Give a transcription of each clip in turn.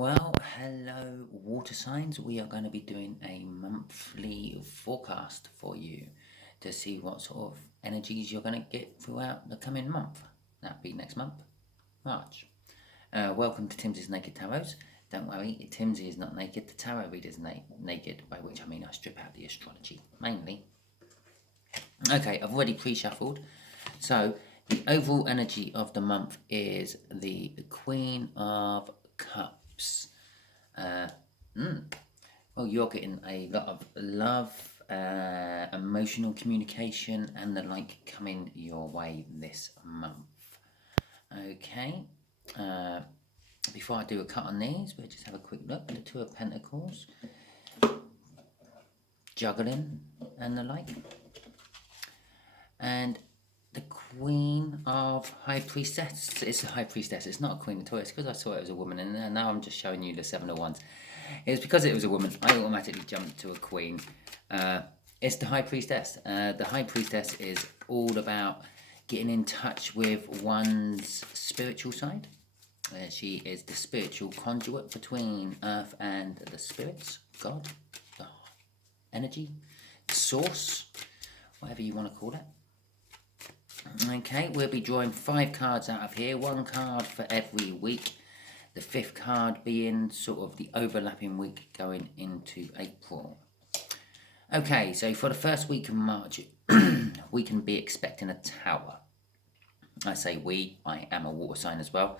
Well, hello, water signs. We are going to be doing a monthly forecast for you to see what sort of energies you're going to get throughout the coming month. That'll be next month, March. Welcome to Timsy's Naked Tarots. Don't worry, Timsy is not naked. The tarot reader's naked, by which I mean I strip out the astrology, mainly. Okay, I've already pre-shuffled. So, the overall energy of the month is the Queen of Cups. Well, you're getting a lot of love, emotional communication, and the like coming your way this month. Okay. Before I do a cut on these, we'll just have a quick look. The Two of Pentacles, juggling, and the like. And the Queen of High Priestess. It's a High Priestess. It's not a Queen at all. It's because I saw it was a woman, and now I'm just showing you the Seven of Wands. It's because it was a woman. I automatically jumped to a Queen. It's the High Priestess. The High Priestess is all about getting in touch with one's spiritual side. She is the spiritual conduit between Earth and the spirits, God, the energy, the source, whatever you want to call it. Okay, we'll be drawing 5 cards out of here, 1 card for every week. The 5th card being sort of the overlapping week going into April. Okay, so for the first week of March, we can be expecting a tower. I say we, I am a water sign as well.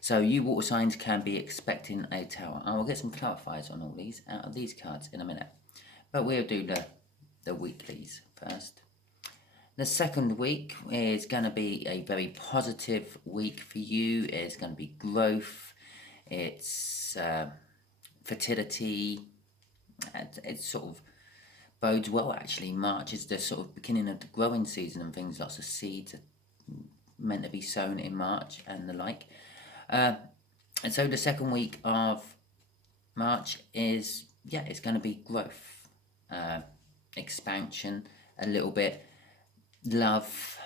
So you water signs can be expecting a tower. I will get some clarifiers on all these out of these cards in a minute. But we'll do the weeklies first. The second week is going to be a very positive week for you. It's going to be growth. It's fertility. It sort of bodes well, actually. March is the sort of beginning of the growing season and things. Lots of seeds are meant to be sown in March and the like. And so the second week of March is, it's going to be growth, expansion a little bit, love,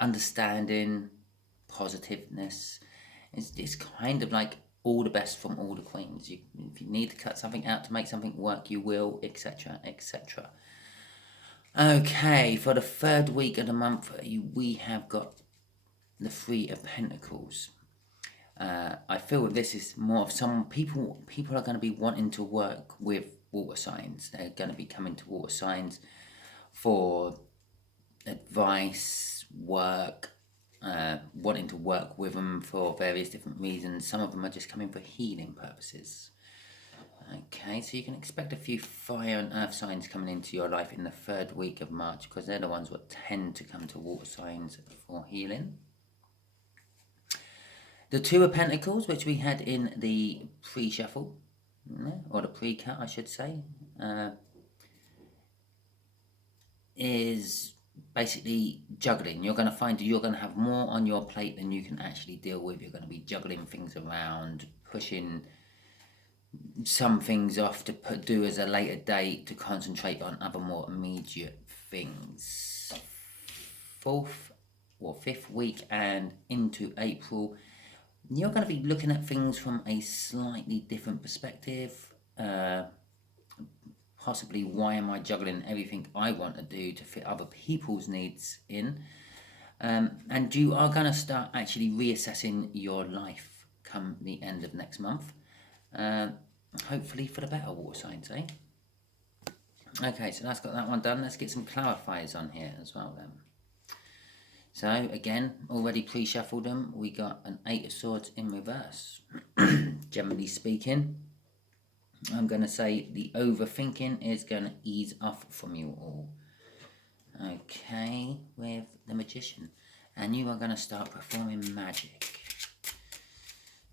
understanding, positiveness. It's kind of like all the best from all the queens. If you need to cut something out to make something work, you will, etc., etc. Okay, for the third week of the month, we have got the Three of Pentacles. I feel that this is more of some people are going to be wanting to work with water signs. They're going to be coming to water signs for advice, work, wanting to work with them for various different reasons. Some of them are just coming for healing purposes. Okay, so you can expect a few fire and earth signs coming into your life in the third week of March, because they're the ones that tend to come to water signs for healing. The Two of Pentacles, which we had in the pre-shuffle, or the pre-cut, I should say, is basically juggling. You're going to find you're going to have more on your plate than you can actually deal with. You're going to be juggling things around, pushing some things off to do as a later date to concentrate on other more immediate things. 5th week and into April, you're going to be looking at things from a slightly different perspective. Possibly, why am I juggling everything I want to do to fit other people's needs in? And you are going to start actually reassessing your life come the end of next month. Hopefully for the better, water signs, eh? Okay, so that's got that one done. Let's get some clarifiers on here as well then. So again, already pre-shuffled them. We got an 8 of Swords in reverse. Generally speaking, I'm going to say the overthinking is going to ease off from you all. Okay, with the Magician. And you are going to start performing magic.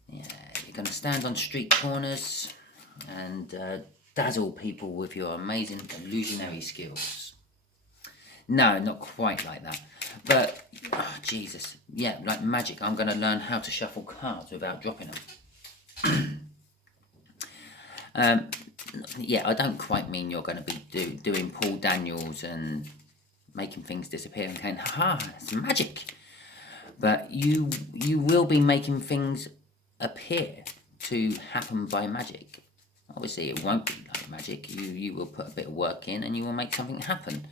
Yeah, you're going to stand on street corners and dazzle people with your amazing illusionary skills. No, not quite like that. But, Jesus, yeah, like magic. I'm going to learn how to shuffle cards without dropping them. I don't quite mean you're going to be doing Paul Daniels and making things disappear and going, it's magic. But you will be making things appear to happen by magic. Obviously, it won't be like magic. You will put a bit of work in and you will make something happen.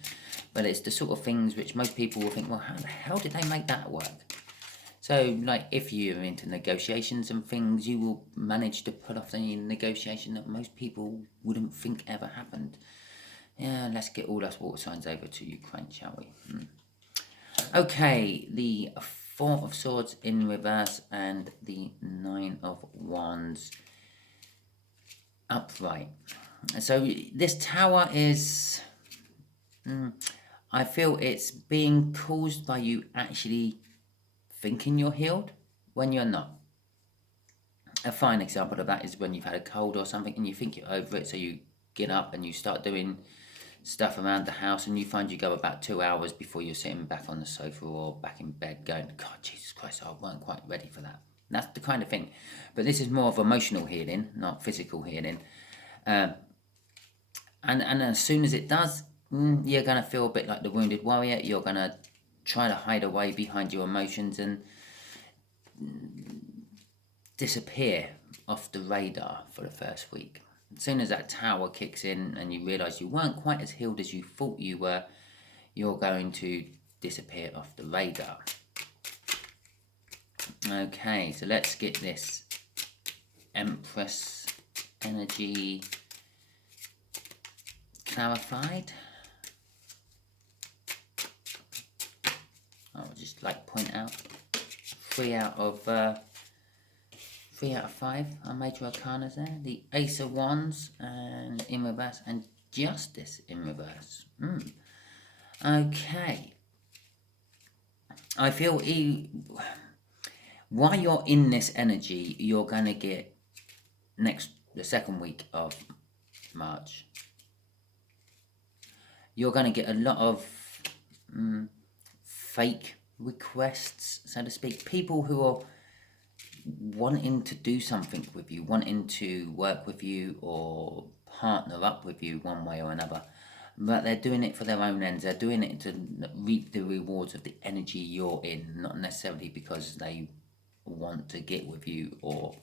But it's the sort of things which most people will think, well, how the hell did they make that work? So, like, if you're into negotiations and things, you will manage to put off the negotiation that most people wouldn't think ever happened. Yeah, let's get all us water signs over to Ukraine, shall we? Okay, the Four of Swords in reverse and the Nine of Wands upright. So this tower is... I feel it's being caused by you actually thinking you're healed when you're not. A fine example of that is when you've had a cold or something and you think you're over it, so you get up and you start doing stuff around the house and you find you go about 2 hours before you're sitting back on the sofa or back in bed going, God, Jesus Christ, I weren't quite ready for that. That's the kind of thing. But this is more of emotional healing, not physical healing. And as soon as it does, you're going to feel a bit like the wounded warrior. You're going to try to hide away behind your emotions and disappear off the radar for the first week. As soon as that tower kicks in and you realise you weren't quite as healed as you thought you were, you're going to disappear off the radar. Okay, so let's get this Empress energy clarified. I'll just like point out 3 out of 5 are major arcanas there. The Ace of Wands and in reverse and Justice in reverse. Okay. I feel while you're in this energy, you're going to get the second week of March. You're going to get a lot of fake requests, so to speak. People who are wanting to do something with you, wanting to work with you or partner up with you one way or another, but they're doing it for their own ends. They're doing it to reap the rewards of the energy you're in, not necessarily because they want to get with you or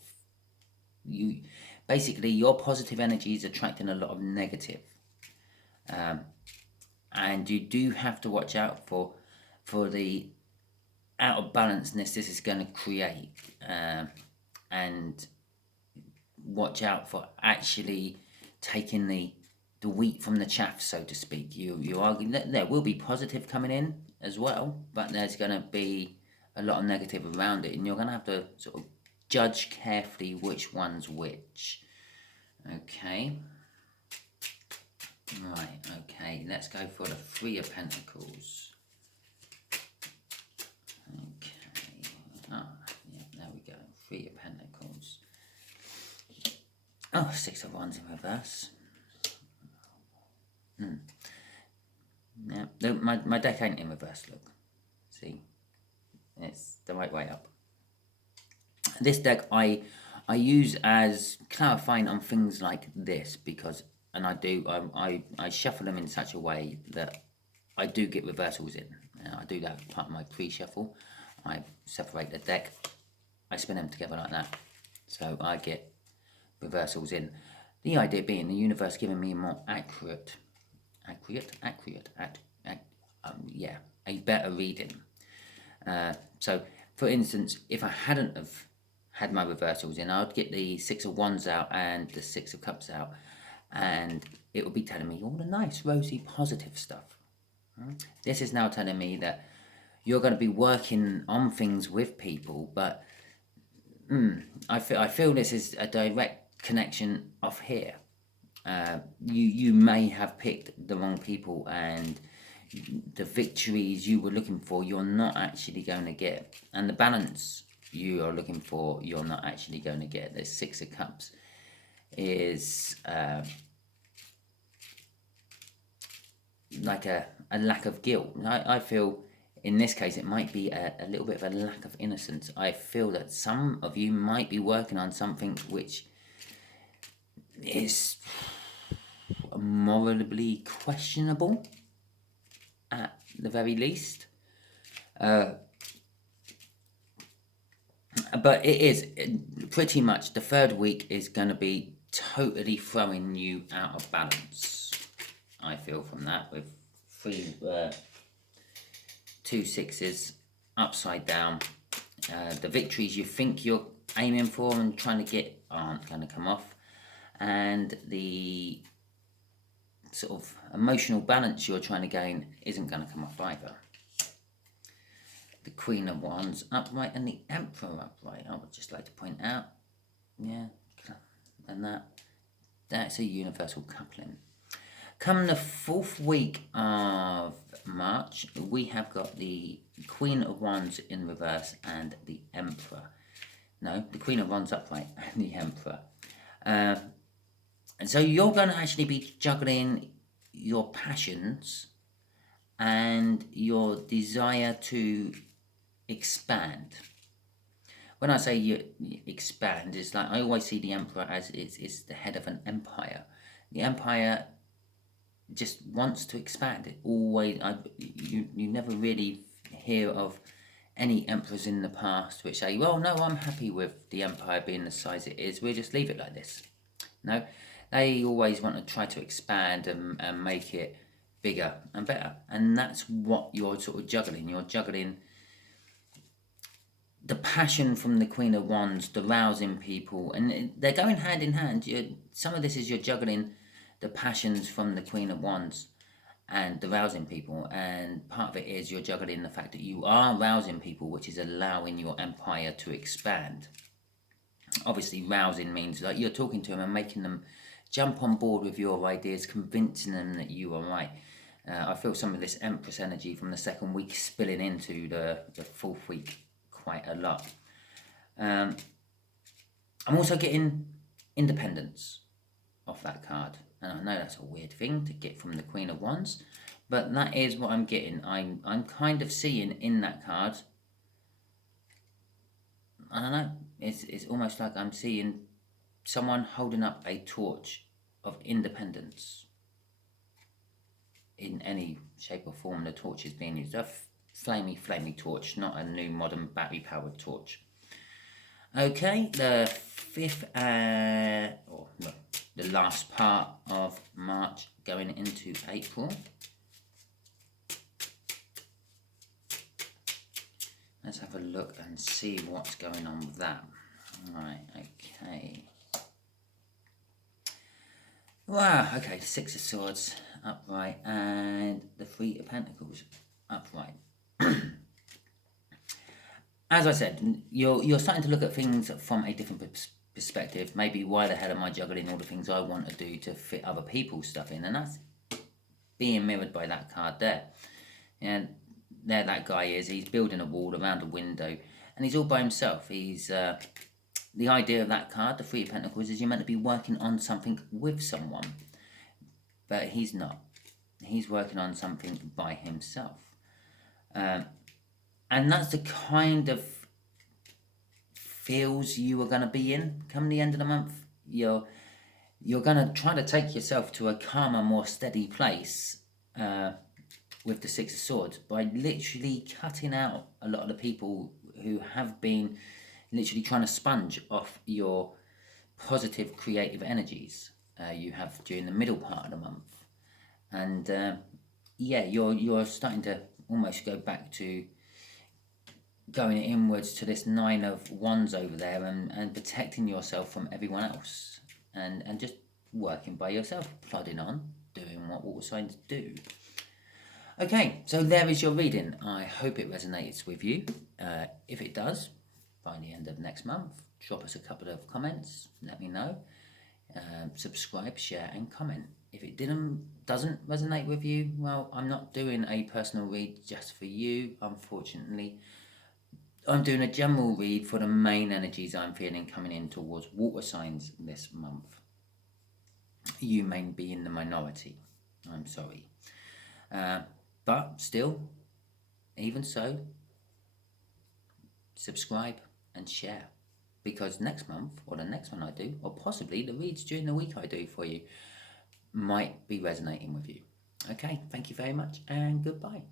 you. Basically, your positive energy is attracting a lot of negative, and you do have to watch out for the out of balanceness this is going to create, and watch out for actually taking the wheat from the chaff, so to speak. You are, there will be positive coming in as well, but there's going to be a lot of negative around it, and you're going to have to sort of judge carefully which one's which. Okay. Right, okay, let's go for the Three of Pentacles. Okay, yeah, there we go, Three of Pentacles. Oh, Six of Wands in reverse. Yeah, no, my deck ain't in reverse, look. See, it's the right way up. This deck I use as clarifying on things like this because, and I shuffle them in such a way that I do get reversals in. I do that part of my pre-shuffle. I separate the deck, I spin them together like that, so I get reversals in. The idea being the universe giving me a more accurate, a better reading. So, for instance, if I hadn't have had my reversals in, I would get the Six of Wands out and the Six of Cups out, and it would be telling me all the nice, rosy, positive stuff. This is now telling me that you're going to be working on things with people, but I feel this is a direct connection off here. You may have picked the wrong people, and the victories you were looking for, you're not actually going to get, and the balance you are looking for, you're not actually going to get. The Six of Cups is like a lack of guilt. I feel in this case it might be a little bit of a lack of innocence. I feel that some of you might be working on something which is morally questionable at the very least. But it is pretty much the third week is going to be totally throwing you out of balance. I feel from that with two sixes upside down. The victories you think you're aiming for and trying to get aren't going to come off, and the sort of emotional balance you're trying to gain isn't going to come off either. The Queen of Wands upright and the Emperor upright, I would just like to point out. Yeah, and that's a universal coupling. Come the 4th week of March, we have got the Queen of Wands in reverse and the Emperor. No, the Queen of Wands upright and the Emperor. And so you're going to actually be juggling your passions and your desire to expand. When I say you expand, it's like I always see the Emperor as it's the head of an empire. The empire just wants to expand. It always, you never really hear of any emperors in the past which say, well, no, I'm happy with the empire being the size it is, we'll just leave it like this. No, they always want to try to expand and make it bigger and better. And that's what you're sort of juggling. You're juggling the passion from the Queen of Wands, the rousing people, and they're going hand in hand. Some of this is you're juggling the passions from the Queen of Wands and the rousing people, and part of it is you're juggling the fact that you are rousing people, which is allowing your empire to expand. Obviously, rousing means like you're talking to them and making them jump on board with your ideas, convincing them that you are right. I feel some of this Empress energy from the 2nd week spilling into the 4th week quite a lot. I'm also getting independence off that card. And I know that's a weird thing to get from the Queen of Wands, but that is what I'm getting. I'm kind of seeing in that card, I don't know, it's almost like I'm seeing someone holding up a torch of independence in any shape or form. The torch is being used, a flamey torch, not a new modern battery powered torch. Okay, the 5th, the last part of March going into April. Let's have a look and see what's going on with that. Right, okay. Wow, okay, 6 of Swords upright and the 3 of Pentacles upright. As I said, you're starting to look at things from a different perspective. Maybe why the hell am I juggling all the things I want to do to fit other people's stuff in? And that's being mirrored by that card there. And there that guy is. He's building a wall around a window, and he's all by himself. He's the idea of that card, the 3 of Pentacles, is you're meant to be working on something with someone, but he's not. He's working on something by himself. And that's the kind of feels you are going to be in come the end of the month. You're going to try to take yourself to a calmer, more steady place with the 6 of Swords by literally cutting out a lot of the people who have been literally trying to sponge off your positive creative energies you have during the middle part of the month. And yeah, you're starting to almost go back to going inwards to this 9 of Wands over there and protecting yourself from everyone else and just working by yourself, plodding on, doing what water signs do. Okay, so there is your reading. I hope it resonates with you. If it does, by the end of next month, drop us a couple of comments, let me know. Subscribe, share and comment. If it doesn't resonate with you, well, I'm not doing a personal read just for you, unfortunately. I'm doing a general read for the main energies I'm feeling coming in towards water signs this month. You may be in the minority. I'm sorry. But still, even so, subscribe and share. Because next month, or the next one I do, or possibly the reads during the week I do for you, might be resonating with you. Okay, thank you very much and goodbye.